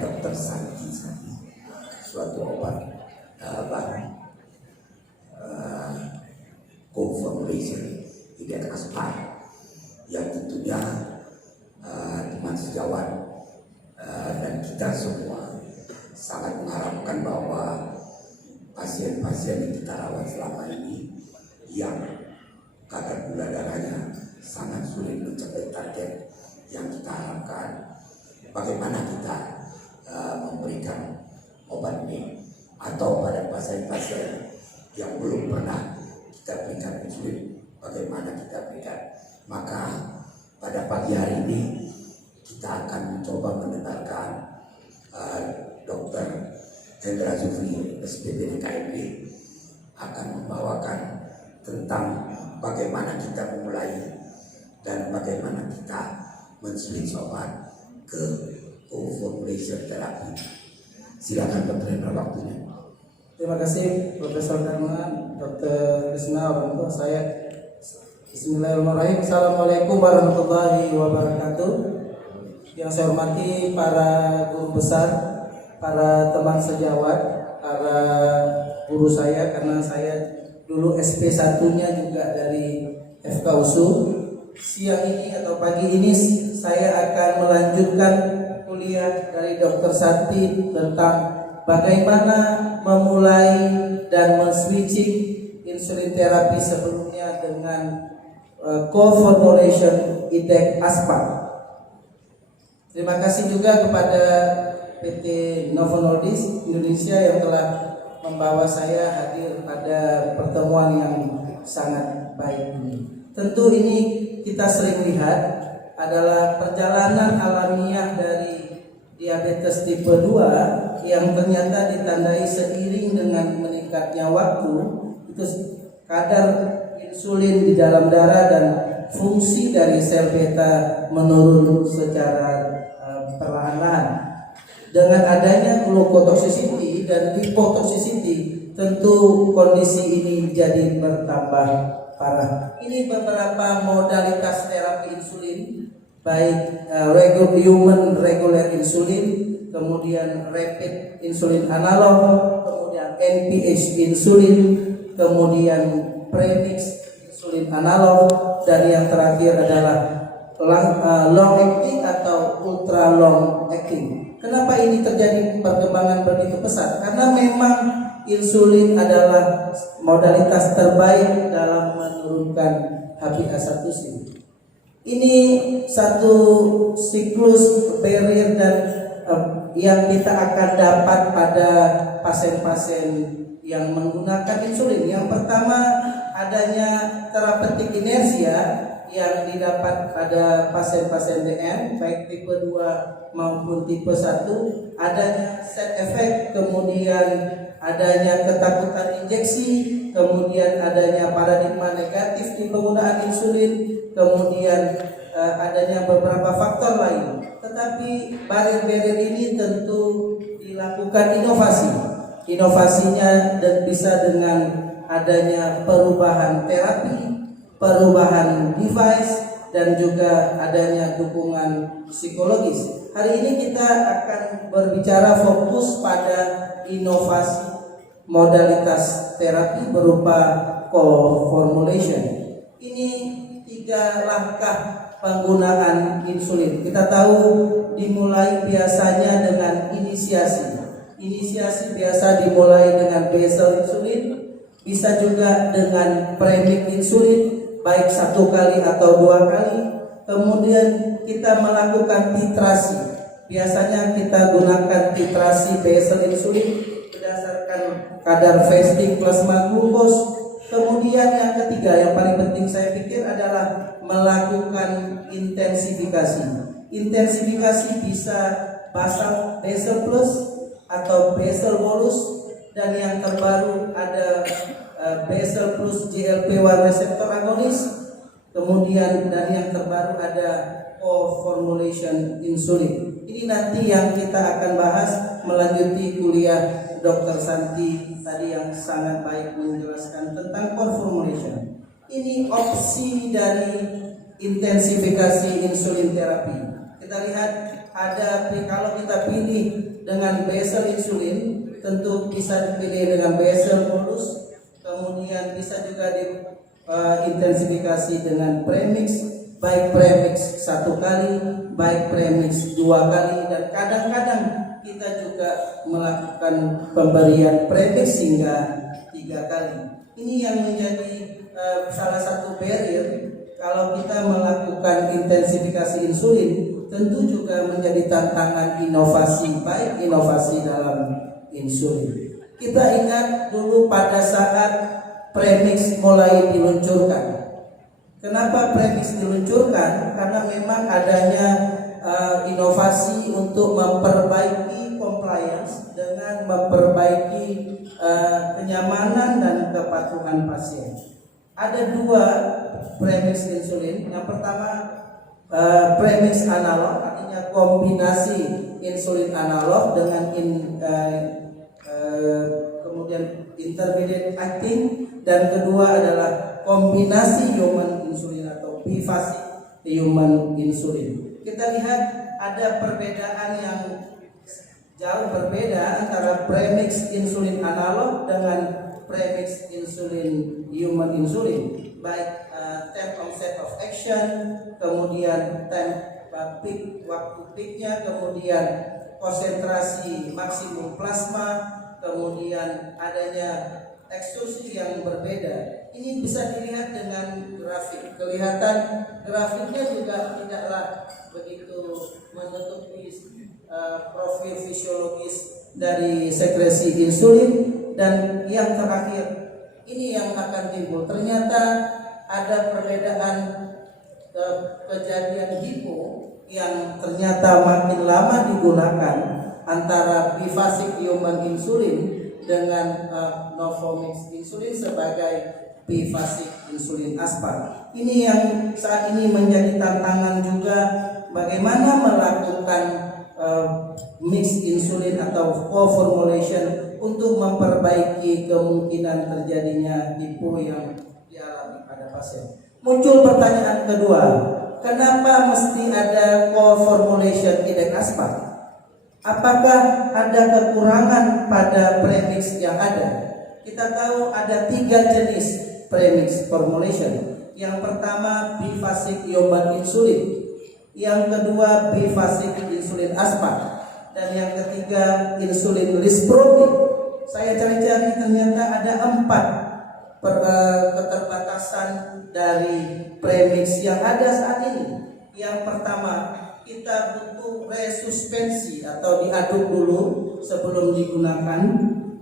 Dr. Santi suatu obat co-formulation ide aspar yang tentunya teman sejawat dan kita semua sangat mengharapkan bahwa pasien-pasien yang kita rawat selama ini yang kadar gula darahnya sangat sulit mencapai target yang kita harapkan, bagaimana kita memberikan obat ini, atau pada pasien-pasien yang belum pernah kita berikan insulin, bagaimana kita berikan. Maka pada pagi hari ini kita akan mencoba mendengarkan Dr. Hendra Zufri SPPD KMB akan membawakan tentang bagaimana kita memulai dan bagaimana kita men-switch obat ke co-formulation terapi. Silakan Dr. Hendra, waktunya. Terima kasih Profesor Darmawan, Dr. Krisna, orang tua saya. Bismillahirrahmanirrahim. Assalamualaikum warahmatullahi wabarakatuh. Yang saya hormati para guru besar, para teman sejawat, para guru saya, karena saya dulu SP1-nya juga dari FKUSU. Siang ini atau pagi ini saya akan melanjutkan kuliah dari Dr. Santi tentang bagaimana memulai dan men-switching insulin terapi sebelumnya dengan co-formulation IDEC Aspar. Terima kasih juga kepada PT Novo Nordisk Indonesia yang telah membawa saya hadir pada pertemuan yang sangat baik ini. Tentu ini kita sering lihat adalah perjalanan alamiah dari diabetes tipe 2 yang ternyata ditandai seiring dengan meningkatnya waktu. Itu kadar insulin di dalam darah dan fungsi dari sel beta menurun secara perlahan-lahan. Dengan adanya glucotoxicity dan lipotoxicity, tentu kondisi ini jadi bertambah parah. Ini beberapa modalitas terapi insulin, baik human regular insulin, kemudian rapid insulin analog, kemudian NPH insulin, kemudian premix insulin analog, dan yang terakhir adalah long acting atau ultra long acting. Kenapa ini terjadi perkembangan begitu pesat? Karena memang insulin adalah modalitas terbaik dalam menurunkan HbA1c. Ini satu siklus barrier dan yang kita akan dapat pada pasien-pasien yang menggunakan insulin. Yang pertama, adanya terapeutik inersia yang didapat pada pasien-pasien DN baik tipe 2 maupun tipe 1, adanya side effect, kemudian adanya ketakutan injeksi, kemudian adanya paradigma negatif di penggunaan insulin, kemudian adanya beberapa faktor lain. Tetapi barrier-barrier ini tentu dilakukan inovasi. Inovasinya dan bisa dengan adanya perubahan terapi, perubahan device, dan juga adanya dukungan psikologis. Hari ini kita akan berbicara fokus pada inovasi modalitas terapi berupa co-formulation. Ini 3 langkah penggunaan insulin. Kita tahu dimulai biasanya dengan inisiasi. Inisiasi biasa dimulai dengan basal insulin, bisa juga dengan premix insulin, baik 1 kali atau 2 kali. Kemudian kita melakukan titrasi. Biasanya kita gunakan titrasi basal insulin berdasarkan kadar fasting plasma glukos. Kemudian yang ketiga, yang paling penting saya pikir adalah melakukan intensifikasi. Intensifikasi bisa basal plus atau basal bolus, dan yang terbaru ada basal plus GLP-1 reseptor agonis. Kemudian dan yang terbaru ada co-formulation insulin. Ini nanti yang kita akan bahas melanjuti kuliah Dr. Santi tadi yang sangat baik menjelaskan tentang co-formulation. Ini opsi dari intensifikasi insulin terapi. Kita lihat ada, kalau kita pilih dengan basal insulin, tentu bisa dipilih dengan basal bolus, kemudian bisa juga diintensifikasi dengan premix, baik premix 1 kali, baik premix 2 kali, dan kadang-kadang kita juga melakukan pemberian premix hingga 3 kali. Ini yang menjadi salah satu barrier kalau kita melakukan intensifikasi insulin. Tentu juga menjadi tantangan inovasi, baik inovasi dalam insulin. Kita ingat dulu pada saat premix mulai diluncurkan. Kenapa premix diluncurkan? Karena memang adanya inovasi untuk memperbaiki compliance dengan memperbaiki kenyamanan dan kepatuhan pasien. Ada 2 premix insulin. Yang pertama premix analog, artinya kombinasi insulin analog dengan kemudian intermediate acting, dan kedua adalah kombinasi human insulin atau biphasic human insulin. Kita lihat ada perbedaan yang jauh berbeda antara premix insulin analog dengan premix insulin human insulin, baik time onset of action, kemudian time peak, waktu peaknya, kemudian konsentrasi maksimum plasma, kemudian adanya ekstrusi yang berbeda. Ini bisa dilihat dengan grafik. Kelihatan grafiknya juga tidaklah begitu menutupi profil fisiologis dari sekresi insulin. Dan yang terakhir, ini yang akan timbul, ternyata ada perbedaan kejadian hipo yang ternyata makin lama digunakan antara biphasic human insulin dengan Novomix insulin sebagai biphasic insulin aspart. Ini yang saat ini menjadi tantangan juga, bagaimana melakukan mix insulin atau co-formulation untuk memperbaiki kemungkinan terjadinya hipo yang dialami pada pasien. Muncul pertanyaan kedua, kenapa mesti ada co-formulation IDEC aspart? Apakah ada kekurangan pada premix yang ada? Kita tahu ada 3 jenis premix formulation. Yang pertama biphasic human insulin, yang kedua biphasic insulin aspart, dan yang ketiga insulin lisprodil. Saya cari-cari ternyata ada 4 keterbatasan dari premix yang ada saat ini. Yang pertama, kita butuh resuspensi atau diaduk dulu sebelum digunakan.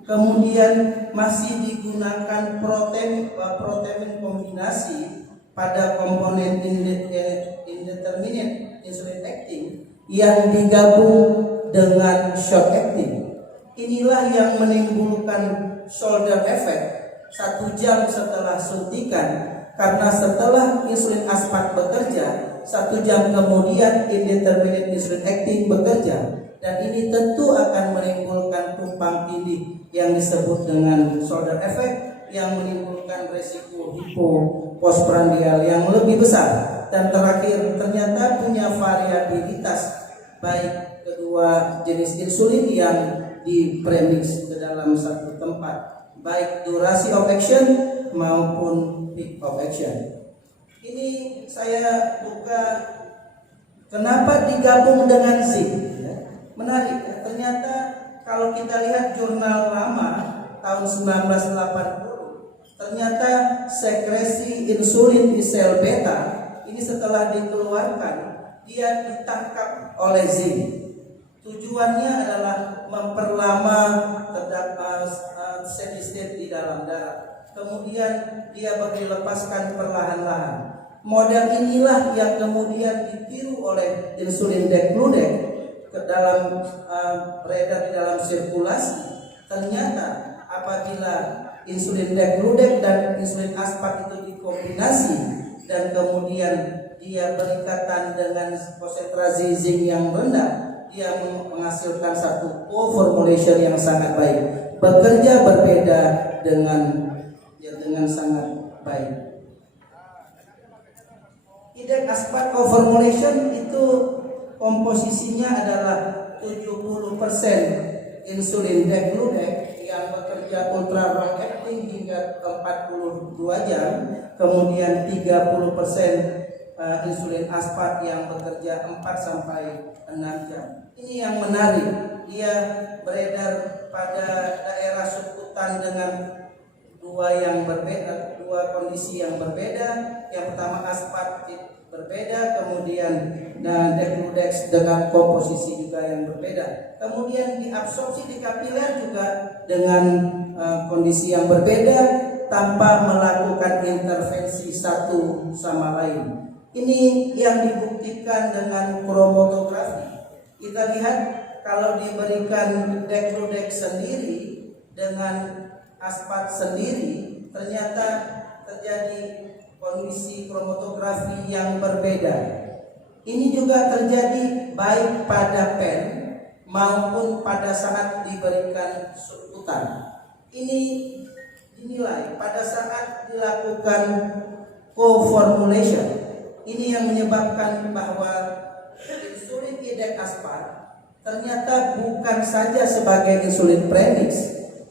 Kemudian masih digunakan protein kombinasi pada komponen indeterminate insulin acting yang digabung dengan short acting. Inilah yang menimbulkan shoulder effect 1 jam setelah suntikan, karena setelah insulin aspart bekerja 1 jam kemudian indeterminate insulin acting bekerja, dan ini tentu akan menimbulkan tumpang tindih yang disebut dengan shoulder effect yang menimbulkan resiko hipo postprandial yang lebih besar. Dan terakhir, ternyata punya variabilitas baik kedua jenis insulin yang di premix ke dalam satu tempat, baik durasi of action maupun peak of action. Ini saya buka kenapa digabung dengan zinc. Menarik, ternyata kalau kita lihat jurnal lama tahun 1980, ternyata sekresi insulin di sel beta ini setelah dikeluarkan dia ditangkap oleh zinc. Tujuannya adalah memperlama terdapat steady state di dalam darah. Kemudian dia dilepaskan perlahan-lahan. Model inilah yang kemudian ditiru oleh insulin degludec ke dalam beredar di dalam sirkulasi. Ternyata apabila insulin degludec dan insulin aspart itu dikombinasi dan kemudian dia berikatan dengan konsentrasi zinc yang rendah, dia menghasilkan satu co-formulation yang sangat baik, bekerja berbeda dengan sangat baik. IDEC aspart co-formulation itu komposisinya adalah 70% insulin degludec yang bekerja ultra long acting hingga 42 jam, kemudian 30% insulin aspart yang bekerja 4 sampai 6 jam. Ini yang menarik, dia beredar pada daerah subhutan dengan dua kondisi yang berbeda. Yang pertama aspart berbeda, kemudian degludec dengan komposisi juga yang berbeda. Kemudian diabsorpsi di kapiler juga dengan kondisi yang berbeda tanpa melakukan intervensi satu sama lain. Ini yang dibuktikan dengan kromatografi. Kita lihat kalau diberikan degludec sendiri dengan aspart sendiri, ternyata terjadi kondisi kromatografi yang berbeda. Ini juga terjadi baik pada pen maupun pada saat diberikan subkutan. Ini dinilai pada saat dilakukan co-formulation. Ini yang menyebabkan bahwa insulin idec aspart ternyata bukan saja sebagai insulin premix,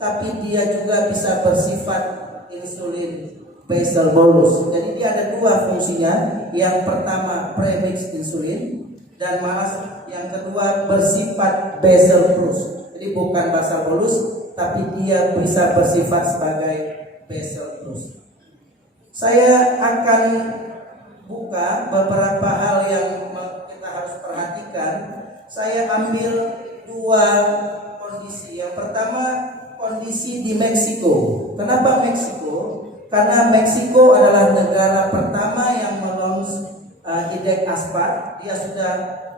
tapi dia juga bisa bersifat insulin basal bolus. Jadi dia ada dua fungsinya. Yang pertama premix insulin, dan malah yang kedua bersifat basal plus. Jadi bukan basal bolus, tapi dia bisa bersifat sebagai basal plus. Saya akan buka beberapa hal yang kita harus perhatikan. Saya ambil dua kondisi. Yang pertama kondisi di Meksiko. Kenapa Meksiko? Karena Meksiko adalah negara pertama yang melons idec aspart. Dia sudah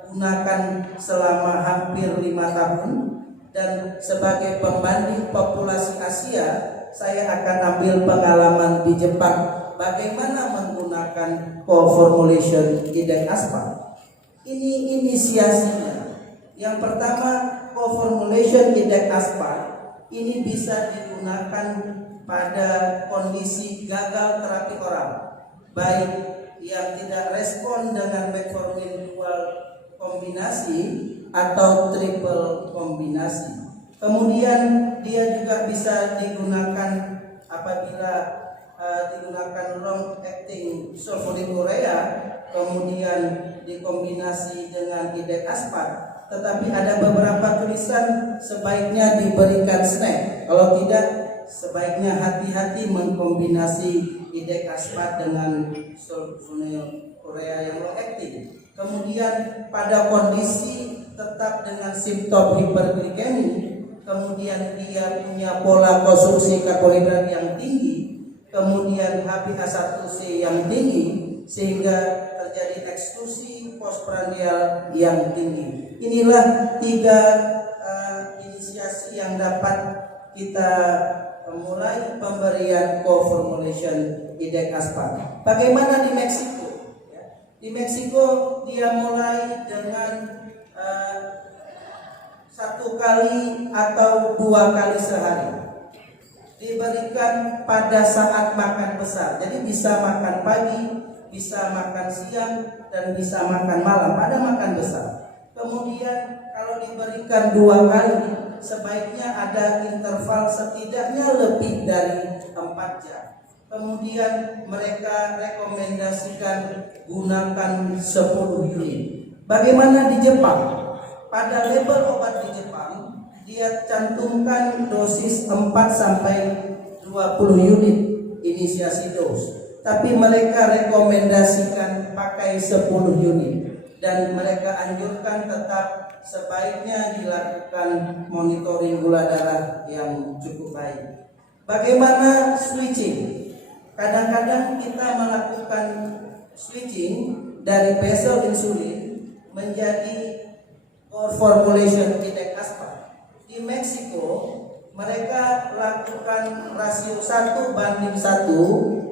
gunakan selama hampir 5 tahun. Dan sebagai pembanding populasi Asia, saya akan ambil pengalaman di Jepang bagaimana menggunakan co-formulation idec aspart. Ini inisiasinya. Yang pertama, co-formulation idec aspart ini bisa digunakan pada kondisi gagal terapi oral, baik yang tidak respon dengan metformin dual kombinasi atau triple kombinasi. Kemudian dia juga bisa digunakan apabila digunakan long acting sulfonylurea, kemudian dikombinasi dengan idec aspart. Tetapi ada beberapa tulisan sebaiknya diberikan snack. Kalau tidak, sebaiknya hati-hati mengkombinasi idec aspart dengan sulfonylurea yang long acting. Kemudian pada kondisi tetap dengan simptom hiperglikemi, kemudian dia punya pola konsumsi karbohidrat yang tinggi, kemudian HbA1c yang tinggi, sehingga terjadi eksklusi postprandial yang tinggi. Inilah 3 inisiasi yang dapat kita mulai pemberian co-formulation idec aspart. Bagaimana di Meksiko? Di Meksiko dia mulai dengan 1 kali atau 2 kali sehari. Diberikan pada saat makan besar. Jadi bisa makan pagi, bisa makan siang, dan bisa makan malam pada makan besar. Kemudian kalau diberikan 2 kali, sebaiknya ada interval setidaknya lebih dari 4 jam. Kemudian mereka rekomendasikan gunakan 10 unit. Bagaimana di Jepang? Pada label obat di Jepang, dia cantumkan dosis 4 sampai 20 unit inisiasi dos. Tapi mereka rekomendasikan pakai 10 unit. Dan mereka anjurkan tetap sebaiknya dilakukan monitoring gula darah yang cukup baik. Bagaimana switching? Kadang-kadang kita melakukan switching dari basal insulin menjadi formulation idec aspart. Di Meksiko mereka lakukan rasio 1:1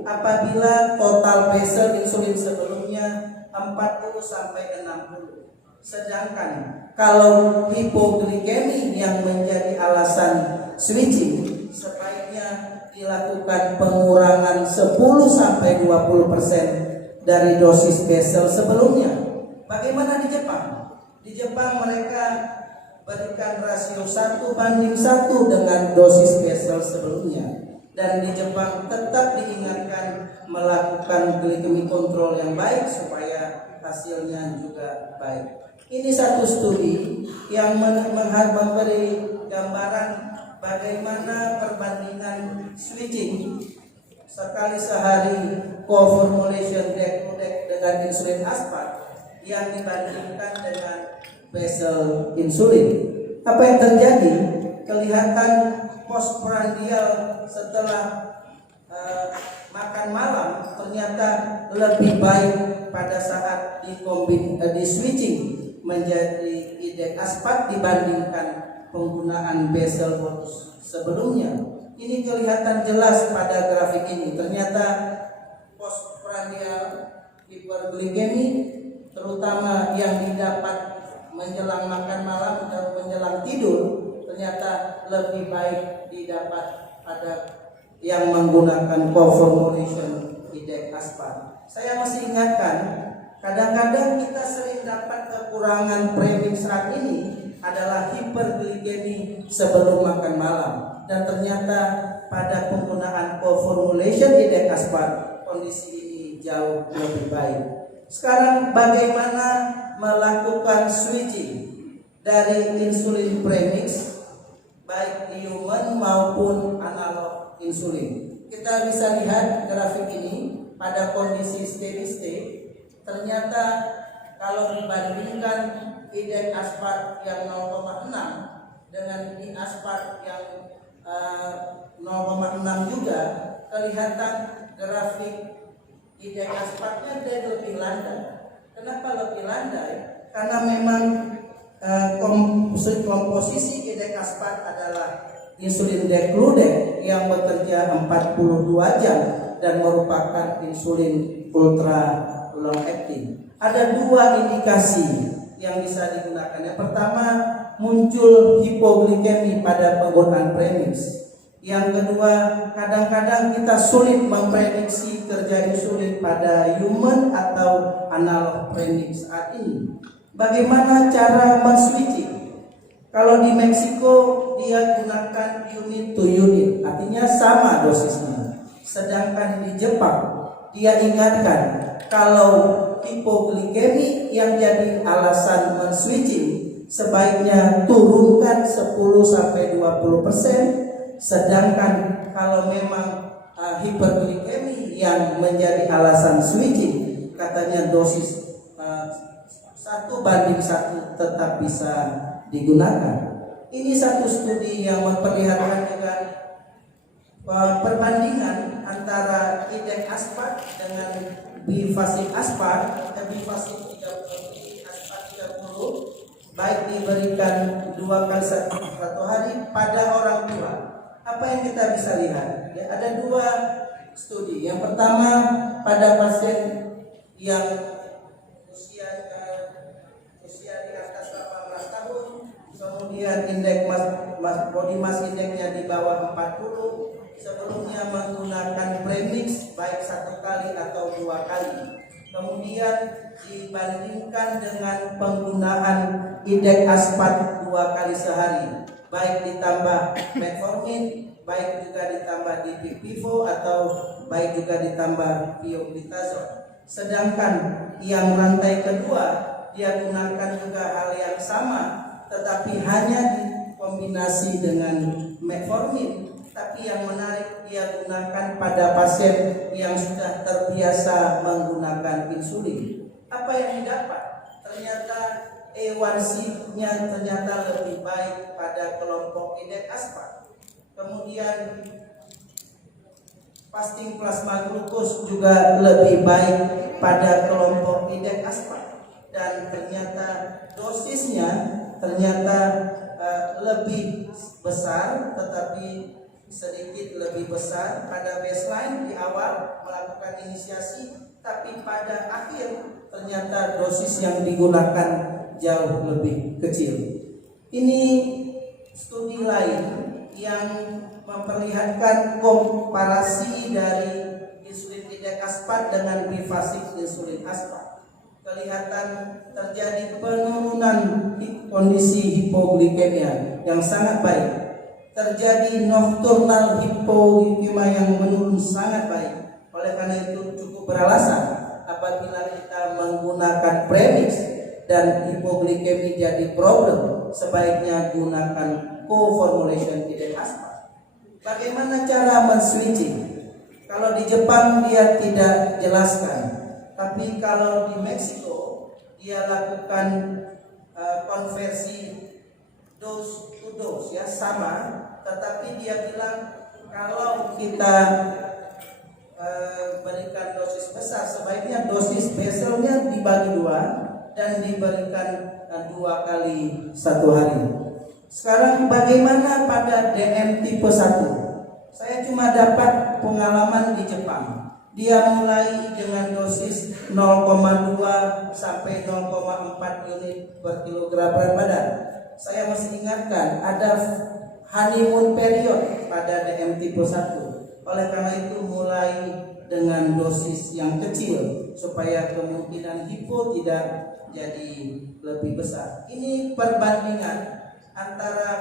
apabila total basal insulin sebelumnya 40 sampai 60. Sedangkan kalau hipoglikemi yang menjadi alasan switching, sebaiknya dilakukan pengurangan 10 sampai 20% dari dosis basal sebelumnya. Bagaimana di Jepang? Di Jepang mereka berikan rasio 1:1 dengan dosis basal sebelumnya. Dan di Jepang tetap diingatkan melakukan glikemi kontrol yang baik supaya hasilnya juga baik. Ini satu studi yang memberi gambaran bagaimana perbandingan switching sekali sehari co-formulation Degludec dengan insulin aspart yang dibandingkan dengan basal insulin. Apa yang terjadi? Kelihatan postprandial setelah makan malam ternyata lebih baik pada saat di switching menjadi IDEC aspart dibandingkan penggunaan basal bolus sebelumnya. Ini kelihatan jelas pada grafik ini. Ternyata postprandial hiperglikemi terutama yang didapat menjelang makan malam dan menjelang tidur ternyata lebih baik didapat pada yang menggunakan co-formulation IDEC aspart. Saya masih ingatkan, kadang-kadang kita sering dapat kekurangan premix saat ini adalah hiperglikemi sebelum makan malam, dan ternyata pada penggunaan co-formulation IDEC aspart kondisi ini jauh lebih baik. Sekarang bagaimana melakukan switching dari insulin premix baik di human maupun analog insulin? Kita bisa lihat grafik ini pada kondisi steady state. Ternyata kalau dibandingkan IDEC aspart yang 0,6 dengan I aspart yang 0,6 juga, kelihatan grafik IDEC aspartnya dia lebih landai. Kenapa lebih landai? Karena memang komposisi IDEC aspart adalah insulin Degludec yang bekerja 42 jam dan merupakan insulin ultra long acting. Ada dua indikasi yang bisa digunakan. Yang pertama, muncul hipoglikemi pada penggunaan premix. Yang kedua, kadang-kadang kita sulit memprediksi kerja insulin pada human atau analog premix saat ini. Bagaimana cara men-switching? Kalau di Meksiko dia gunakan unit to unit, artinya sama dosisnya. Sedangkan di Jepang dia ingatkan kalau hipoglikemi yang jadi alasan men-switching sebaiknya turunkan 10-20%. Sedangkan kalau memang hiperglikemi yang menjadi alasan switching, katanya dosis 1:1 tetap bisa digunakan. Ini satu studi yang memperlihatkan juga perbandingan antara IDEC aspart dengan bifasik aspart, bifasik 30, aspart 30, baik diberikan 2 kali satu hari pada orang tua. Apa yang kita bisa lihat? Ya, ada dua studi. Yang pertama pada pasien yang usia di atas 18 tahun, kemudian indeks body mass indexnya di bawah 40, sebelumnya menggunakan premix baik 1 kali atau 2 kali. Kemudian dibandingkan dengan penggunaan IDEC aspart 2 kali sehari, baik ditambah metformin, baik juga ditambah Dipivo atau baik juga ditambah pioglitazone. Sedangkan yang rantai kedua dia gunakan juga hal yang sama, tetapi hanya dikombinasi dengan metformin. Tapi yang menarik dia gunakan pada pasien yang sudah terbiasa menggunakan insulin. Apa yang didapat? Ternyata A1C-nya ternyata lebih baik pada kelompok IDEC aspart. Kemudian fasting plasma glukos juga lebih baik pada kelompok IDEC aspart. Dan ternyata dosisnya ternyata lebih besar, tetapi sedikit lebih besar pada baseline di awal melakukan inisiasi, tapi pada akhir ternyata dosis yang digunakan jauh lebih kecil. Ini studi lain yang memperlihatkan komparasi dari insulin IDEC aspart dengan bifasik insulin aspart. kelihatan terjadi penurunan kondisi hipoglikemia yang sangat baik, terjadi nocturnal hipoglikemia yang menurun sangat baik. Oleh karena itu cukup beralasan apabila kita menggunakan premix dan hipoglikemia jadi problem, sebaiknya gunakan co-formulation IDEC Aspart. Bagaimana cara men-switching? Kalau di Jepang dia tidak jelaskan, tapi kalau di Meksiko dia lakukan konversi dose to dose, ya sama, tetapi dia bilang kalau kita berikan dosis besar, sebaiknya dosis basalnya dibagi dua dan diberikan 2 kali 1 hari. Sekarang bagaimana pada DM tipe 1? Saya cuma dapat pengalaman di Jepang. Dia mulai dengan dosis 0,2 sampai 0,4 unit per kilogram berat badan. Saya masih ingatkan ada honeymoon period pada DM tipe 1. Oleh karena itu mulai dengan dosis yang kecil supaya kemungkinan hipo tidak jadi lebih besar. Ini perbandingan antara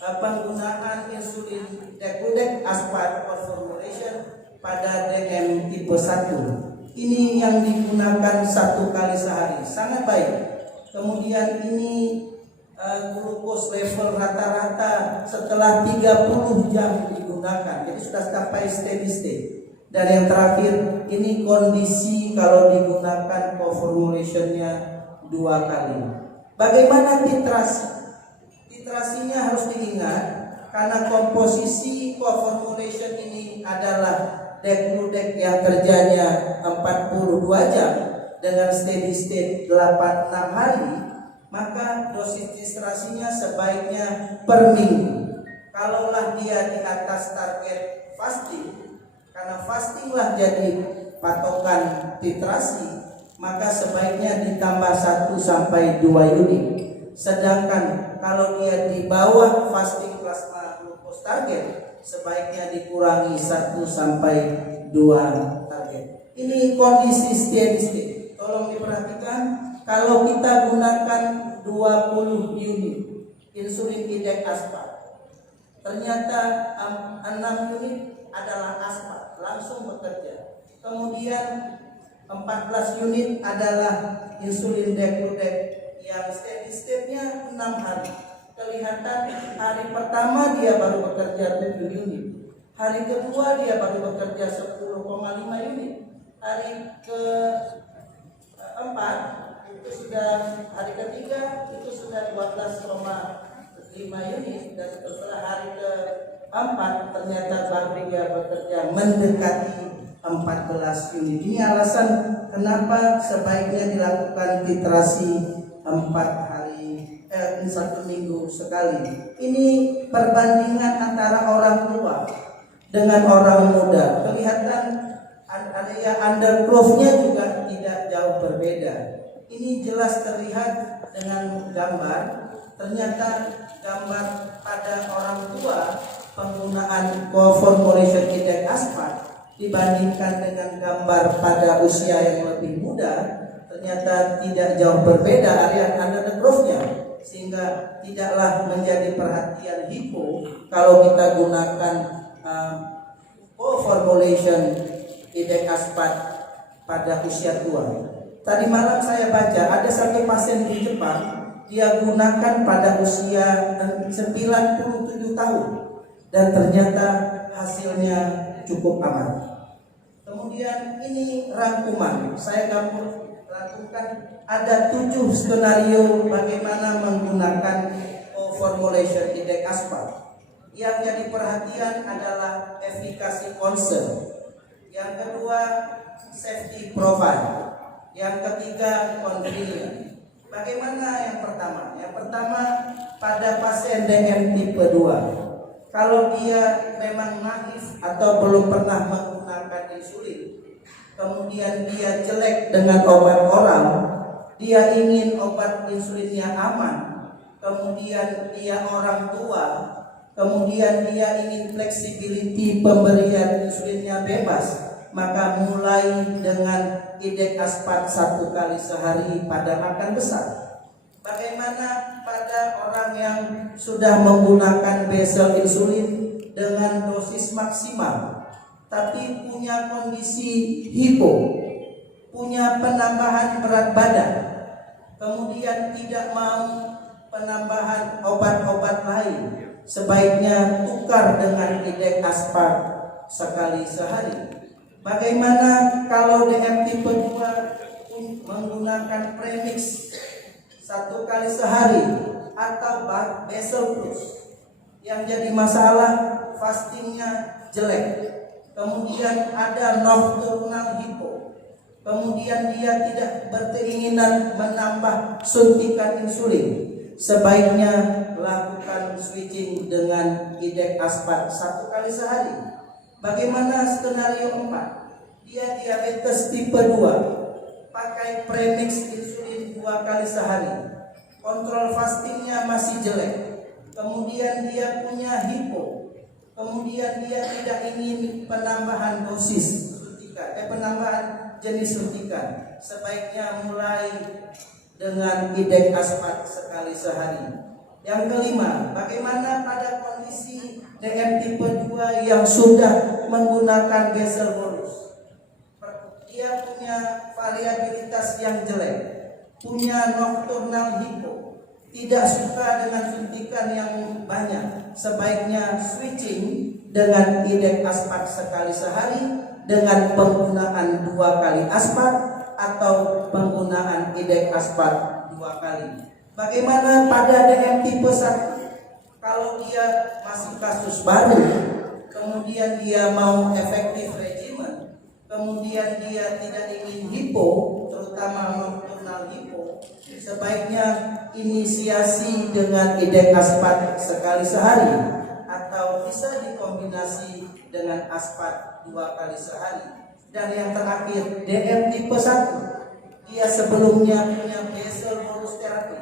penggunaan insulin degludec aspart formulation pada DM tipe 1. Ini yang digunakan 1 kali sehari, sangat baik. Kemudian ini glukos level rata-rata setelah 30 jam digunakan, jadi sudah sampai steady state. Dan yang terakhir ini kondisi kalau digunakan co-formulationnya 2 kali. Bagaimana titrasi? Titrasinya harus diingat karena komposisi co-formulation ini adalah degludec yang kerjanya 42 jam dengan steady state 86 hari, maka dosis titrasinya sebaiknya per minggu. Kalaulah dia di atas target fasting, karena fasting lah jadi patokan titrasi, maka sebaiknya ditambah 1 sampai 2 unit. Sedangkan kalau dia di bawah fasting plasma glucose target, sebaiknya dikurangi 1 sampai 2 target. Ini kondisi steady state. Tolong diperhatikan, kalau kita gunakan 20 unit insulin IDEC Aspart, ternyata 6 unit adalah Aspart langsung bekerja. Kemudian 14 unit adalah insulin degludec yang steady state-nya 6 hari. Kelihatan hari pertama dia baru bekerja 7 unit, hari kedua dia baru bekerja 10,5 unit, hari keempat itu sudah, hari ketiga itu sudah 12,5 unit, dan setelah hari keempat ternyata baru dia bekerja mendekati 14 unit. Ini alasan kenapa sebaiknya dilakukan titrasi 4 hari 1 minggu sekali. Ini perbandingan antara orang tua dengan orang muda. Kelihatan ada ya, undergrowth-nya juga tidak jauh berbeda. Ini jelas terlihat dengan gambar. Ternyata gambar pada orang tua penggunaan co-formulation IDEC Aspart dibandingkan dengan gambar pada usia yang lebih muda, ternyata tidak jauh berbeda area undergrowth-nya, sehingga tidaklah menjadi perhatian hipo kalau kita gunakan co-formulation IDEC Aspart pada usia tua. Tadi malam saya baca ada satu pasien di Jepang, dia gunakan pada usia 97 tahun dan ternyata hasilnya cukup aman. Kemudian ini rangkuman, saya rangkumkan ada 7 skenario bagaimana menggunakan co-formulation IDEC Aspart. Yang jadi perhatian adalah efikasi concern, yang kedua safety profile, yang ketiga convenience. Bagaimana yang pertama? Yang pertama pada pasien DM tipe 2. Kalau dia memang naif atau belum pernah menggunakan insulin, kemudian dia jelek dengan obat oral, dia ingin obat insulinnya aman, kemudian dia orang tua, kemudian dia ingin flexibility pemberian insulinnya bebas, maka mulai dengan idek aspat 1 kali sehari pada makan besar. Bagaimana pada orang yang sudah menggunakan basal insulin dengan dosis maksimal, tapi punya kondisi hipo, punya penambahan berat badan, kemudian tidak mau penambahan obat-obat lain, sebaiknya tukar dengan idek aspat sekali sehari. Bagaimana kalau dengan tipe 2 menggunakan premix 1 kali sehari atau basal plus? Yang jadi masalah fastingnya jelek, kemudian ada nocturnal hypo, kemudian dia tidak berkeinginan menambah suntikan insulin, sebaiknya lakukan switching dengan idek aspat 1 kali sehari. Bagaimana skenario 4? Dia diabetes tipe 2, pakai premix insulin 2 kali sehari, kontrol fastingnya masih jelek, kemudian dia punya hipo, kemudian dia tidak ingin penambahan dosis suntikan, penambahan jenis suntikan, sebaiknya mulai dengan idek aspat sekali sehari. Yang kelima, bagaimana pada kondisi DM tipe 2 yang sudah menggunakan basal bolus? Dia punya variabilitas yang jelek, punya nocturnal hypo, tidak suka dengan suntikan yang banyak, sebaiknya switching dengan idek aspat sekali sehari dengan penggunaan 2 kali aspat atau penggunaan idek aspat 2 kali. Bagaimana pada DM tipe 1? Kalau dia masih kasus baru, kemudian dia mau efektif regimen, kemudian dia tidak ingin hipo, terutama nocturnal hipo, sebaiknya inisiasi dengan idek aspat sekali sehari atau bisa dikombinasi dengan aspat 2 kali sehari. Dan yang terakhir, DM tipe 1, dia sebelumnya punya basal bolus terapi,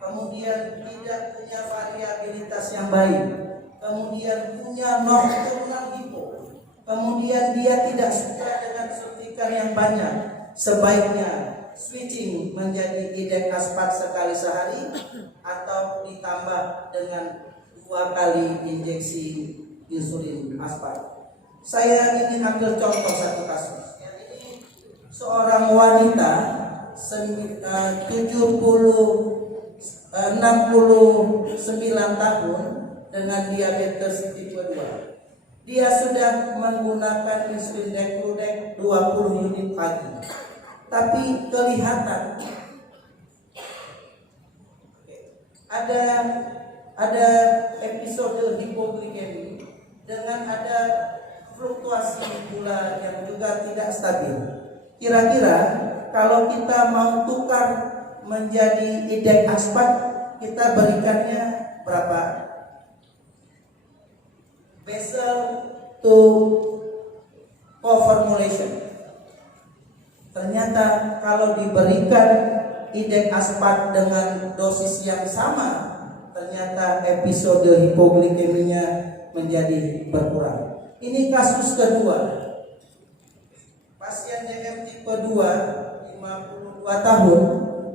kemudian tidak punya variabilitas yang baik, kemudian punya nocturnal hypo, kemudian dia tidak suka dengan suntikan yang banyak, sebaiknya switching menjadi idek aspat sekali sehari atau ditambah dengan 2 kali injeksi insulin aspat. Saya ingin ambil contoh satu kasus. Ini seorang wanita 69 tahun dengan diabetes tipe 2. Dia sudah menggunakan insulin Degludec 20 unit pagi, tapi kelihatan ada episode hipoglikemi dengan ada fluktuasi gula yang juga tidak stabil. Kira-kira kalau kita mau tukar menjadi idek aspat, kita berikannya berapa? Basal to co-formulation. Ternyata kalau diberikan idek aspat dengan dosis yang sama, ternyata episode hipoglikeminya menjadi berkurang. Ini kasus kedua. Pasien DM tipe 2, 52 tahun,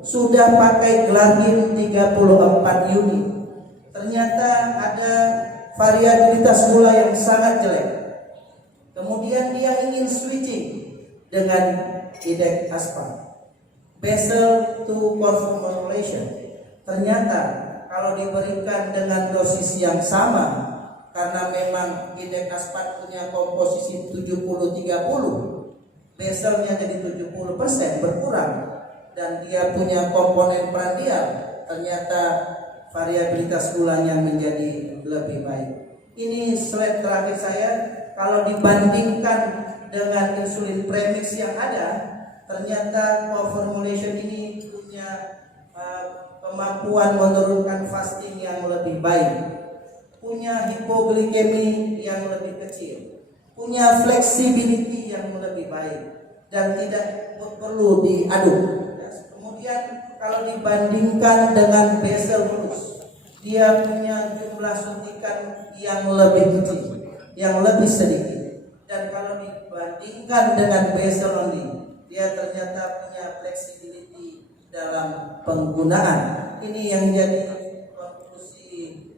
sudah pakai glargin 34 unit. Ternyata ada variabilitas gula yang sangat jelek. Kemudian dia ingin switching dengan idek aspat, basal to co-formulation. Ternyata kalau diberikan dengan dosis yang sama, karena memang idek aspat punya komposisi 70-30, basalnya jadi 70% berkurang, dan dia punya komponen prandial, ternyata variabilitas gulanya menjadi lebih baik. Ini slide terakhir saya. Kalau dibandingkan dengan insulin premix yang ada, ternyata co-formulation ini punya kemampuan menurunkan fasting yang lebih baik, punya hipoglikemi yang lebih kecil, punya flexibility yang lebih baik, dan tidak perlu diaduk. Kemudian kalau dibandingkan dengan basal bolus, dia punya jumlah suntikan yang lebih kecil, yang lebih sedikit. Dan kalau dibandingkan dibandingkan dengan bezel only, dia ternyata punya flexibility dalam penggunaan. Ini yang jadi konklusi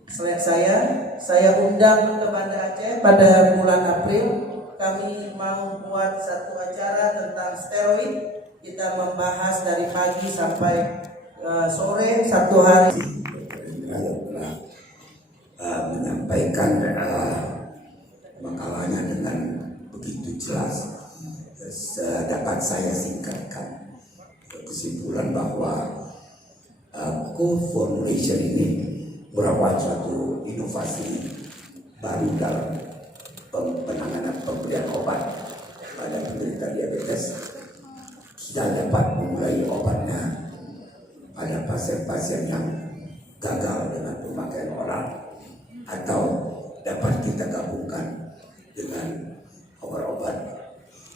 slide saya. Saya undang ke Banda Aceh pada bulan April. Kami mau buat satu acara tentang steroid. Kita membahas dari pagi sampai sore, satu hari. Menyampaikan makalahnya dengan begitu jelas. Dapat saya singkatkan kesimpulan bahwa co-formulation ini merupakan suatu inovasi baru dalam penanganan pemberian obat pada penderita diabetes. Kita dapat memulai obatnya pada pasien-pasien yang gagal dengan pemakaian oral, atau dapat kita gabungkan dengan obat-obat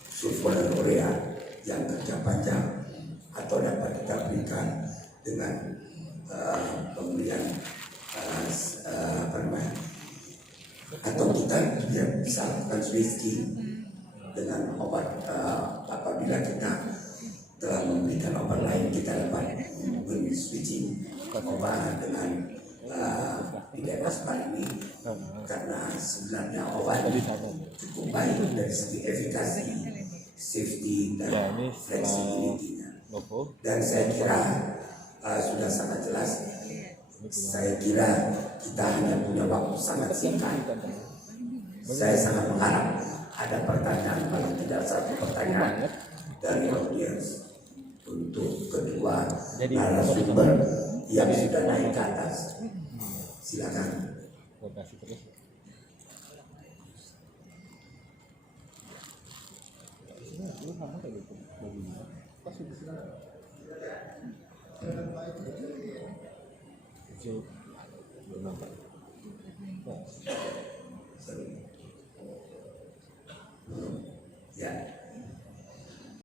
sulfonylurea yang kerja panjang, atau dapat kita berikan dengan pemberian atau kita bisa lakukan switching dengan obat. Apabila kita telah memberikan obat lain, kita dapat switching obat dengan Bidaspan ini, karena sebenarnya obat cukup baik dari segi efikasi, safety, dan fleksibilitasnya. Dan saya kira sudah sangat jelas. Saya kira kita hanya punya waktu sangat singkat. Saya sangat mengharap ada pertanyaan, paling tidak satu pertanyaan dari audiens untuk kedua narasumber yang sudah naik ke atas. Silakan. Ya.